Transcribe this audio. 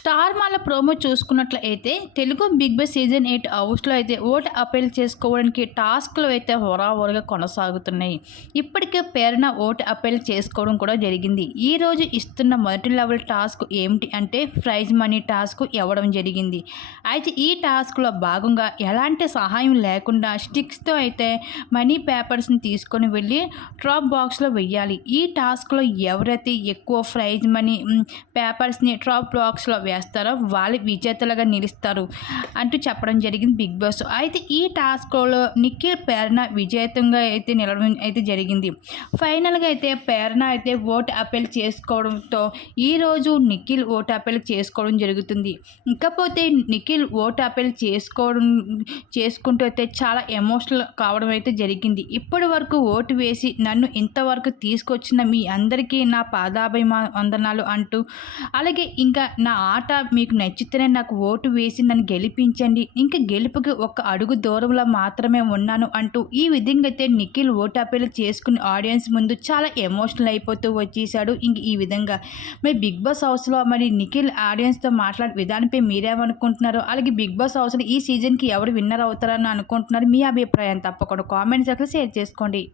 Star మాల promo చూసుకున్నట్లయితే Telugu big boss season 8 హౌస్లో అయితే ఓటు అపీల్ చేసుకోవడానికి టాస్క్లు అయితే హోరాహోరుగా కొనసాగుతున్నాయి. ఇప్పటికే పేరున ఓటు అపీల్ చేసుకోవడం కూడా జరిగింది. ఈ రోజు ఇస్తున్న మొదటి లెవెల్ టాస్క్ ఏమిటి అంటే ప్రైజ్ మనీ టాస్క్ ఇవ్వడం జరిగింది. అయితే ఈ టాస్క్లో భాగంగా ఎలాంటి సహాయం లేకుండా స్టిక్స్తో అయితే మనీ పేపర్స్ని తీసుకొని వెళ్ళి డ్రాప్ బాక్స్లో వెయ్యాలి. ఈ టాస్క్లో ఎవరైతే ఎక్కువ ప్రైజ్ మనీ పేపర్స్ని డ్రాప్ బాక్స్లో వేస్తారో వాళ్ళు విజేతలుగా నిలుస్తారు అంటూ చెప్పడం జరిగింది బిగ్ బాస్. అయితే ఈ టాస్క్లో నిఖిల్ పేరున విజేతంగా అయితే నిలవడం అయితే జరిగింది. ఫైనల్గా అయితే పేరున అయితే ఓటు అపీల్ చేసుకోవడంతో ఈరోజు నిఖిల్ ఓటు అపీల్ చేసుకోవడం జరుగుతుంది. ఇకపోతే నిఖిల్ ఓటు అపీల్ చేసుకుంటూ అయితే చాలా ఎమోషనల్ కావడం అయితే జరిగింది. ఇప్పటి వరకు ఓటు వేసి నన్ను ఇంతవరకు తీసుకొచ్చిన మీ అందరికీ నా పాదాభివందనాలు అంటూ, అలాగే ఇంకా నా ఆట మీకు నచ్చితేనే నాకు ఓటు వేసి నన్ను గెలిపించండి, ఇంకా గెలుపుకి ఒక అడుగు దూరంలో మాత్రమే ఉన్నాను అంటూ ఈ విధంగా అయితే నిఖిల్ ఓటు అపీల్ చేసుకుని ఆడియన్స్ ముందు చాలా ఎమోషనల్ అయిపోతూ వచ్చేసాడు. ఇంక ఈ విధంగా మరి బిగ్ బాస్ హౌస్లో మరి నిఖిల్ ఆడియన్స్తో మాట్లాడే విధానంపై మీరేమనుకుంటున్నారు? అలాగే బిగ్ బాస్ హౌస్లో ఈ సీజన్కి ఎవరు విన్నర్ అవుతారని అనుకుంటున్నారు? మీ అభిప్రాయం తప్పకుండా కామెంట్ సెక్షన్లో షేర్ చేసుకోండి.